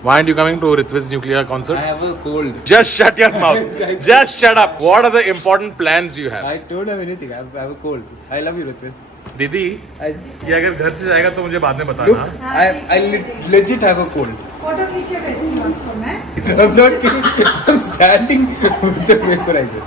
Why aren't you coming to Ritvi's Nuclear concert? I have a cold. Just shut your mouth. Just shut up. What are the important plans you have? I don't have anything. I have a cold. I love you, Ritviz. दीदी, ये अगर घर से जाएगा तो मुझे बाद में Look, बताना. I legit have a cold. Photo खींच के भेजूंगी आपको मैं. I'm not kidding. I'm standing with the vaporizer.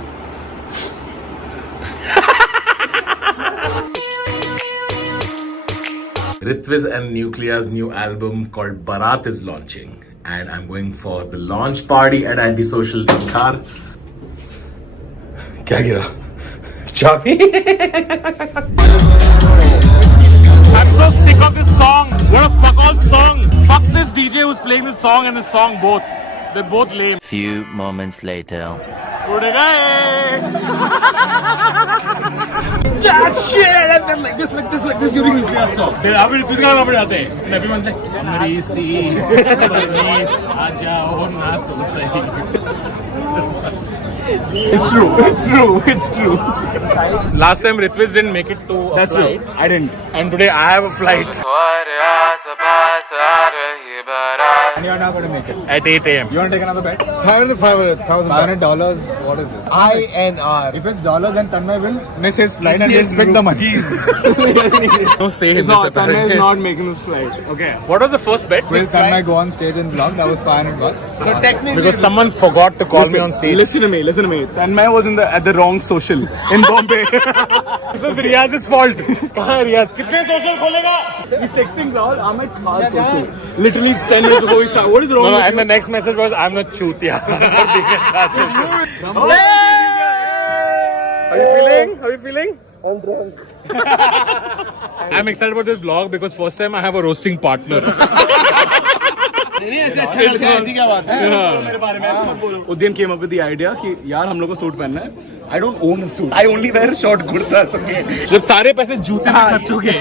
Ritviz and Nuclear's new album called Barat is launching, and I'm going for the launch party at Antisocial in car. क्या गिरा? चाबी? I'm so sick of this song. What a fuck all song. Fuck this DJ who's playing this song and this song both. They're both lame. Few moments later. उड़ गए. That shit! I've been like this during Nuclear song. फिर अभी ऋत्विज का नाम जाते हैं. And everyone's like, हमारी सी आ जाओ ना तो सही. It's true. Last time Ritviz didn't make it to a That's flight. true. I didn't. And today I have a flight And you're not going to make it. at 8 a.m. You want to take another bet? $500. What is this? INR. If it's dollars, then Tanmay will miss his flight and he'll split the money. No say in this apparently. making this flight. Okay. What was the first bet? Will Tanmay go on stage and vlog? That was $500. So technically, Because someone forgot to call me on stage. Listen to me. Tanmay was at the wrong social in Bombay. This is Riyaz's fault. कहाँ है रियाज? कितने social खोलेगा? He's texting Rahul, I'm at Khal social. Literally 10 minutes before we start. What is wrong No, with and you? the next message was, I'm not chutia. How are you feeling? I'm drunk. I'm excited about this vlog because first time I have a roasting partner. Udyan came up with the idea कि यार हम लोग को suit पहनना है. I don't own a suit. I only wear short kurtas. Okay. जब सारे पैसे जूते में खर्च हो गए,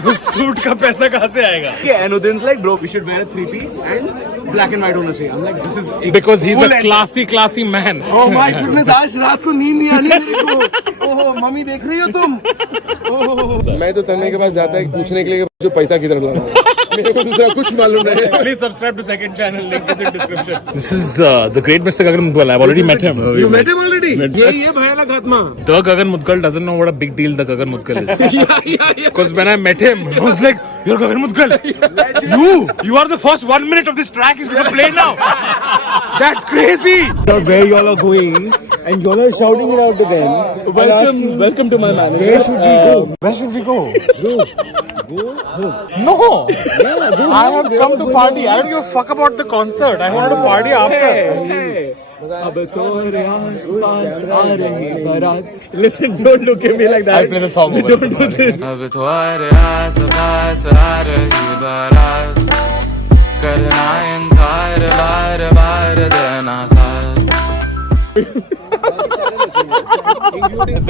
तो सूट का पैसा कहाँ से आएगा? Yeah, and Udyan's like, bro, we should wear a 3P and black and white होना चाहिए. I'm like, this is Because he's full a classy man. Oh my goodness, आज रात को नींद नहीं आनी मेरे को. ओह मम्मी देख रही हो तुम? मैं तो तन्मय के पास जाता है पूछने के लिए जो पैसा किधर लगाना. मेरे को दूसरा कुछ मालूम नहीं. Please subscribe to second channel. Link is in description. This is the great Mr. Gagan Mudgal. I've already met him. You met him already? ये भयानक आत्मा. The Gagan Mudgal doesn't know what a big deal the Gagan Mudgal is. Yeah. Because when I met him, I was like, "You're Gagan Mudgal. You are the first 1 minute of this track is going to play now. That's crazy." Where y'all are going and y'all are shouting it out to them. Welcome to my manager. Where should we go? No. I have come to party. I don't give a fuck about the concert. I wanted to party after. अब तोरे आस-पास आ रही बारात. Listen, don't look at me like that. I'll play the song over. Don't do this. अब तुम्हारे आस-पास आ रही बारात करना इनकार बार देना साथ.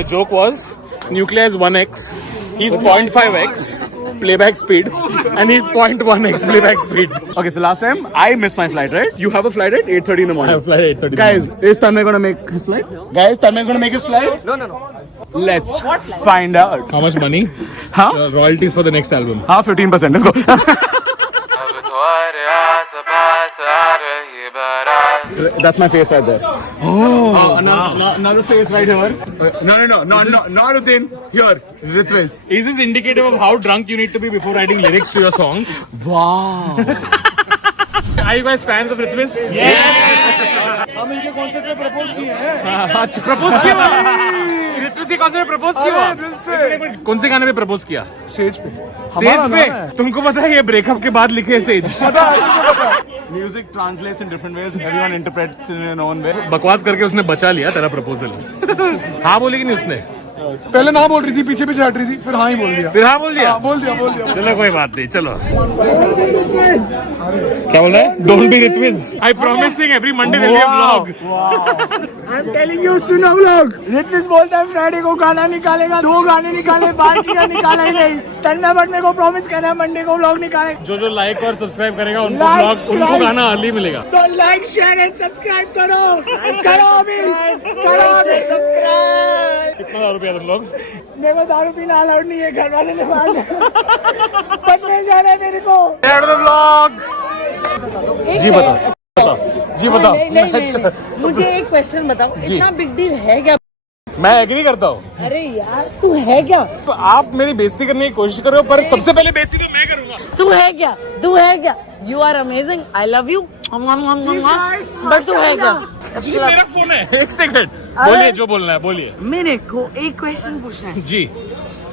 The joke was, Nuclear is 1x, he's 0.5x playback speed, and he's 0.1x playback speed. Okay, so last time I missed my flight, right? You have a flight at 8:30 in the morning. I have flight at 8:30. Guys, is Tanmay gonna make his flight? Guys, Tanmay gonna make his flight? No. Let's find out. How much money? Huh? Royalties for the next album. 15%. Let's go. अब तुम्हारे आस-पास आ रही बारात. That's my face right there. Oh, another face right here. No, not Udin. Here, Ritviz. Is this indicative of how drunk you need to be before writing lyrics to your songs? Wow. Are you guys fans of Ritviz? हम इनके concert में propose किए हैं. Propose किया ऋत्विज के concert में propose किया. दिल से. कौन से गाने पे प्रपोज किया? स्टेज पे. सेज पे. तुमको पता है ये ब्रेकअप के बाद लिखे says. Music translates in different ways. Everyone interprets in their own way. बकवास करके उसने बचा लिया तेरा प्रपोजल. हाँ बोली कि नहीं उसने? पहले ना बोल रही थी, पीछे हट रही थी, फिर हाँ ही बोल दिया. फिर हाँ बोल दिया. बोल दिया. चलो कोई बात नहीं. चलो क्या बोल रहा है? Don't be Ritviz. I promise you every Monday will be a vlog. I'm telling you, सुनो लोग. Ritviz बोलता है फ्राइडे को गाना निकालेगा, 2 गाने निकाले, बाकी का निकाला ही नहीं. तन्मय बट मेरे को प्रॉमिस करना है मंडे को व्लॉग निकाले. जो लाइक और सब्सक्राइब करेगा उनको गाना अर्ली मिलेगा. तो लाइक शेयर एंड सब्सक्राइब करो अभी सब्सक्राइब. कितना दारू पिया तुम लोग? मेरे को दारू पीना अलाउड नहीं है, घर वाले ने मारना. बनने जा रहा है मेरे को. End of the vlog. बता दो जी बताओ जी बताओ। नहीं मुझे एक क्वेश्चन बताओ, जी। इतना बिग डील है क्या? मैं एग्री करता हूँ। अरे यार तू है क्या? तो आप मेरी बेइज्जती करने की कोशिश कर रहे हो, पर सबसे पहले बेइज्जती तो मैं करूंगा। तू है क्या? तू है क्या? You are amazing, I love you, but तू है क्या? जी मेरा फोन है, एक सेकंड। बोलिए जो बोलना है बोलिए। मेरे को एक क्वेश्चन पूछना है। जी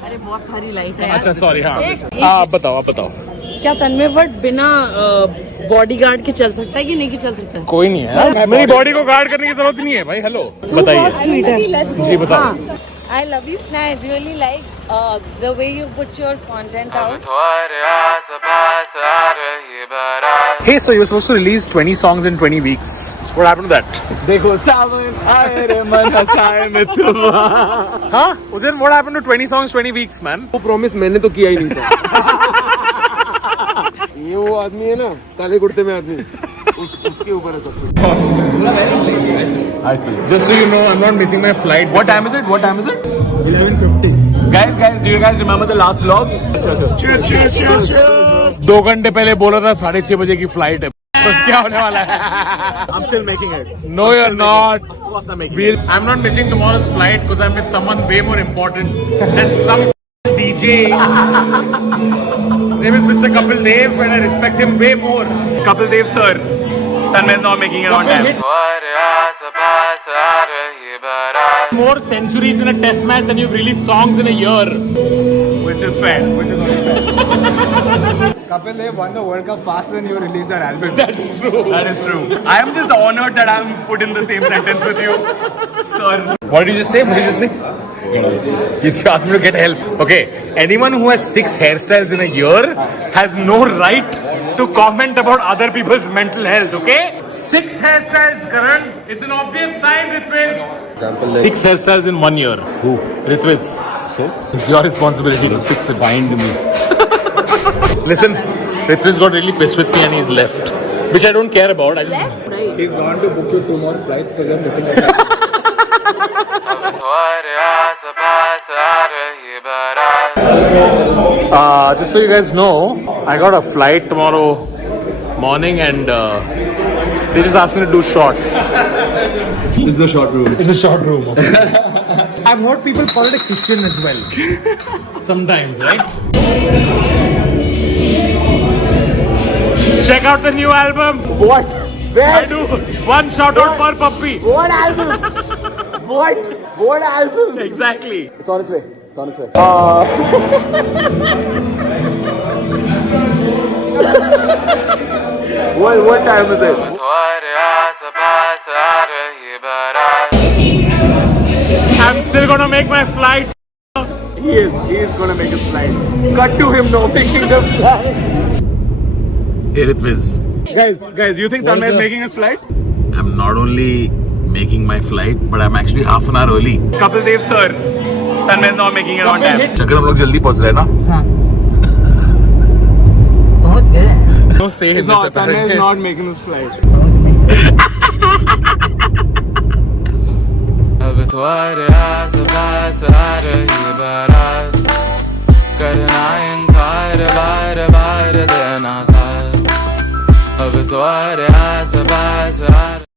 अरे बहुत सारी लाइट है यार। अच्छा सॉरी। हाँ एक- आप बताओ क्या तन्मय भट्ट बिना बॉडीगार्ड के चल सकता है कि नहीं कि चल सकता है? कोई नहीं है, मेरी बॉडी को गार्ड करने की जरूरत नहीं है भाई। हेलो बहुत बताइए स्वीट है। जी बताओ। I love you. I really like the way you put your content अब out. तुम्हारे आस-पास आ रही बारात Hey, so you're supposed to release 20 songs in 20 weeks. What happened to that? देखो सावन आए रे मन हंसाए में तुम। Huh? Well, then what happened to 20 songs, 20 weeks, man? वो प्रॉमिस मैंने तो किया ही नहीं था। ये वो आदमी है ना काले कुर्ते में आदमी, उसके ऊपर है सब कुछ। Just so you know, I'm not missing my flight. What time is it? 11:50. Guys, do you guys remember the last vlog? Cheers. 2 घंटे पहले बोला था 6:30 बजे की फ्लाइट है। तो क्या होने वाला है? I'm still making it. No, you're not. Of course I'm making it. I'm not missing tomorrow's flight because I'm with someone way more important than some DJ. His name is Mr. Kapil Dev, and I respect him way more. Kapil Dev, sir. Tanmay is not making it on time. तुम्हारे आस-पास आ रही बारात More centuries in a test match than you've released songs in a year. Which is fair. Which is only fair. Kapil Dev won the World Cup faster than you released our album. That's true. That is true. I am just honored that I'm put in the same sentence with you, sir. What did you just say? What did you just say? You asked me to get help. Okay. Anyone who has 6 hairstyles in a year has no right to comment about other people's mental health. Okay? 6 hairstyles, Karan, is an obvious sign, Ritviz. 6 hairstyles in 1 year. Who? Ritviz. So? It's your responsibility to fix it. Find me. Listen, Ritviz got really pissed with me and he's left. Which I don't care about. I just... He's gone to book you 2 more flights because you're missing a flight. अब तुम्हारे आस-पास आ रही बारात Just so you guys know, I got a flight tomorrow morning and they just asked me to do shots. This is the short room. It's a short room. I've heard people call it a kitchen as well. Sometimes, right? Check out the new album. What? I do one shout out per puppy. What album? What album? Exactly. It's on its way. It's on its way. What time is it? तुम्हारे आस-पास आ रही बारात I'm still gonna make my flight. He is gonna make his flight. Cut to him now making the flight. Hey Ritviz. Guys, you think Tanmay is making his flight? I'm not only making my flight, but I'm actually half an hour early. Kapil Dev, sir. Tanmay is not making it on time. चक्कर हम लोग जल्दी पहुंच रहे हैं ना? No say in No, this Tanmay is apparently. not making his flight. अब तुम्हारे आस-पास आ रही बारात करना इनकार बार बार देना साथ अब तुम्हारे आस-पास आ